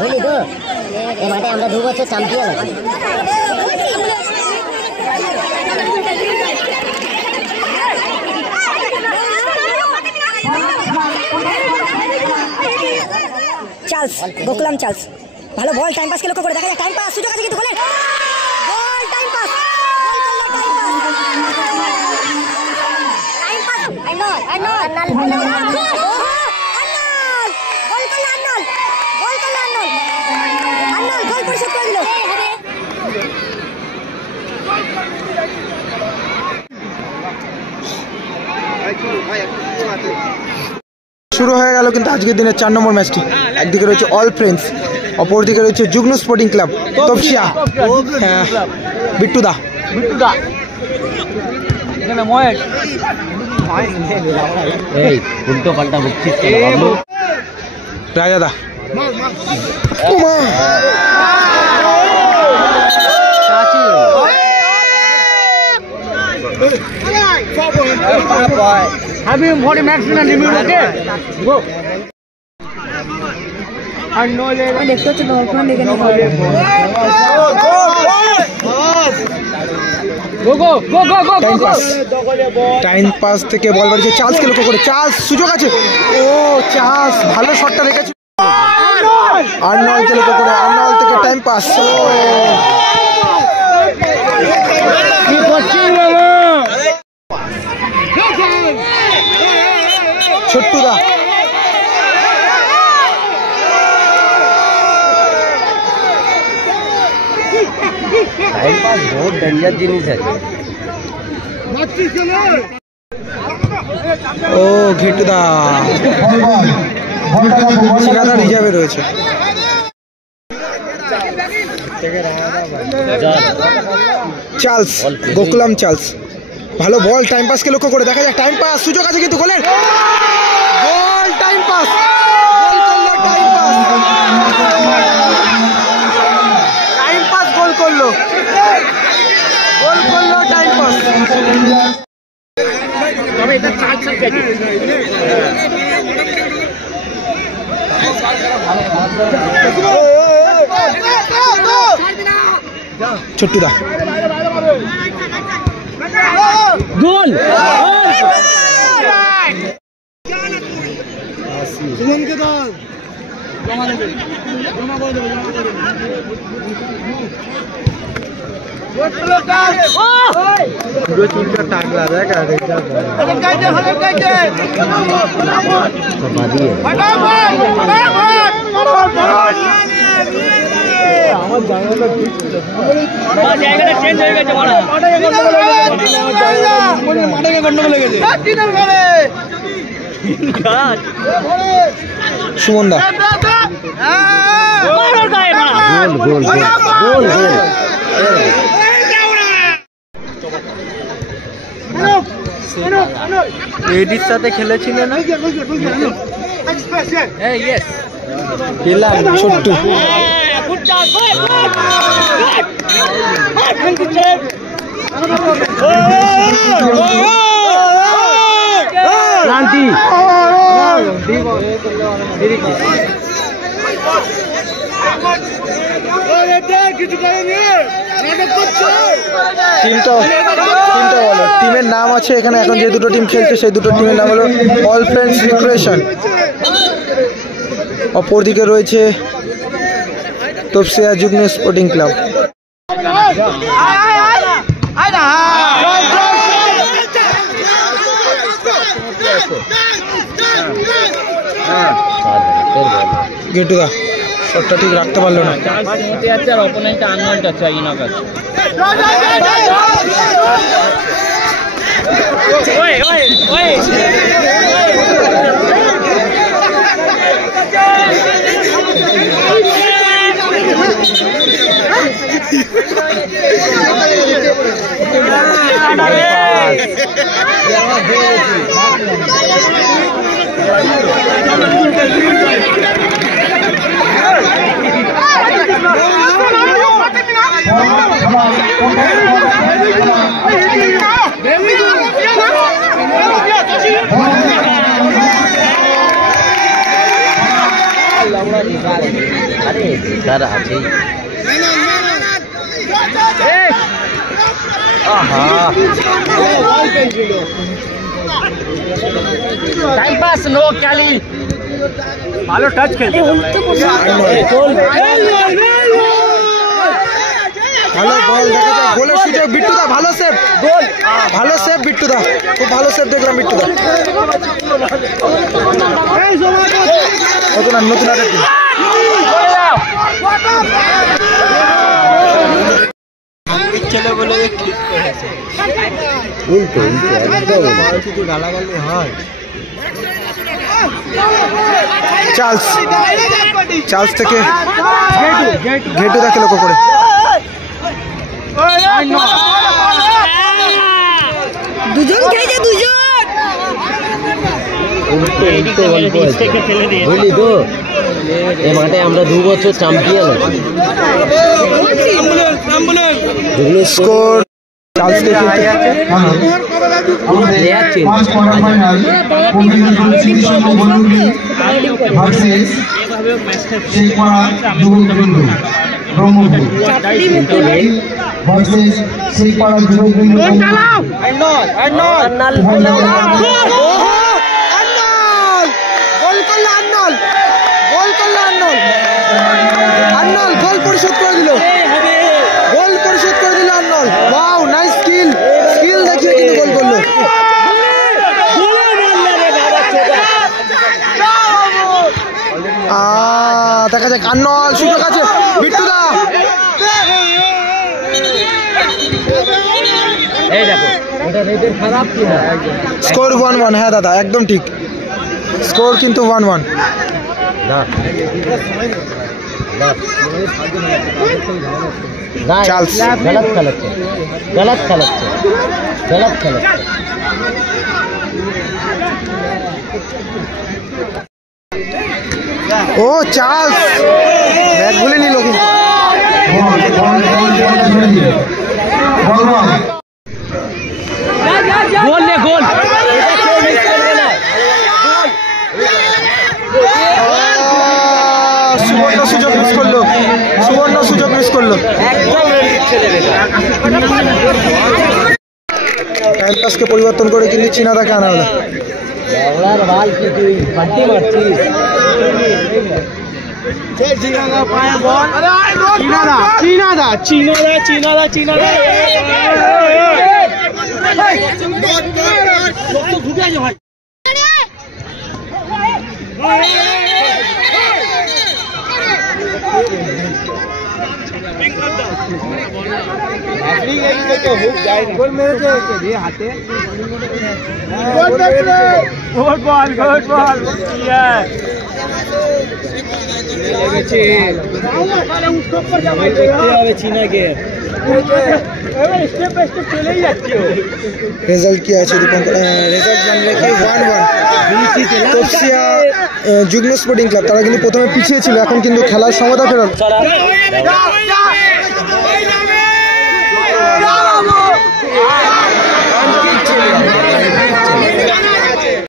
বুঝলি তো এ মাঠে আমরা 2 বছর চ্যাম্পিয়ন আছি। চার্লস গোকুলাম চার্লস ভালো বল টাইম পাসকে লক্ষ্য করে দেখা যায় টাইম পাস সুযোগ আছে কিন্তু গোলের বল টাইম পাস শুরু হয়ে গেল কিন্তু আজকের দিনের 4 নম্বর ম্যাচটি। একদিকে রয়েছে অল ফ্রেন্ডস, অপরদিকে রয়েছে যুগ্ন স্পোর্টিং ক্লাব তপসিয়া। বিট্টুদা উল্টো পাল্টা বকছিস রাজাদা Have him 40 maximum limit, okay? Go. And no leg. দেখতে হচ্ছে দর্পণ দেখে নিতে হবে। Go go go go go go. Time pass থেকে বল বাড়িছে চার্লসকে লক্ষ্য করে, চার্লস সুযোগ আছে, ও চার্লস ভালো শটটা রেখেছে, আর্নল্ডকে লক্ষ্য করে, আর্নল্ড থেকে টাইম পাস, কি করছিস বাবা? ছোট্টুদা টাইম পাস বহুত ডেঞ্জার জিনিস আছে। ও ঘেটুদা ঠিকাদার রিজার্ভে রয়েছে। চার্লস গোকুলাম চার্লস ভালো বল টাইম পাসকে লক্ষ্য করে দেখা যায় টাইম পাস সুযোগ আছে কিন্তু গোলের গোল টাইম পাস গোল করলো টাইম পাস ছোট্টুদা গোল সুমনকে দাও পুরো টিমটা টাকলা দেখ আর এটা আমার জায়গাটা ঠিক ছিল, জায়গাটা চেঞ্জ হয়ে গেছে, মাঠে গন্ডগোল লেগেছে। সুমন দা এডির সাথে খেলেছিলে না? ছোট্টু ক্রান্তি টিমটা বলো, টিমের নাম আছে এখানে এখন যে দুটো টিম খেলছে সেই দুটো টিমের নাম হলো অল ফ্রেন্ডস রিক্রিয়েশন, অপরদিকে রয়েছে তপসিয়া যুগ্ন স্পোর্টিং ক্লাব। গেটুদা শটটা ঠিক রাখতে পারলো না। টাইম পাস নো ক্যালি ভালো টাচ খেলছে ভালো বল দেখা যায়, গোলের সুযোগ বিট্টুদা, ভালো সেভ, গোল, ভালো সেভ বিট্টুদা, খুব ভালো সেভ দেখলাম বিট্টুদা। নতুন নতুন আরেক টিম। চার্লস, চার্লস থেকে ঘেটু দেখে লক্ষ্য করে দুজন খেয়েছে, দুজন বুঝলি তো, এ মাঠে আমরা 2 বছর চ্যাম্পিয়ন। স্কোর চার্লসকে গোল পরিশোধ করে দিল, গোল পরিশোধ করে দিল আর্নল। ওয়াও, নাইস স্কিল, স্কিল দেখিয়ে কিন্তু গোল করলো। দেখা যাক, আর্নল সুযোগ আছে, বিট্টুদা স্কোর 1-1। হ্যাঁ দাদা, একদম ঠিক, স্কোর কিন্তু 1-1। चार्ल्स गलत गलत गलत गलत गलत गलत ओ चार्ल्स बैट भूले नहीं लोग। গোল নে গোল সুবর্ণ সুযোগ মিস করলো, সুবর্ণ সুযোগ মিস করলো। টাইম পাসকে পরিবর্তন করে কিন্তু চীনাদাকে আনা হলো। রেজাল্ট কি আছে দীপঙ্কর? রেজাল্ট জানলে কি 1-1 তপসিয়া যুগ্ম স্পোর্টিং ক্লাব, তারা কিন্তু প্রথমে পিছিয়ে ছিল, এখন কিন্তু খেলার সমতা ফেরত।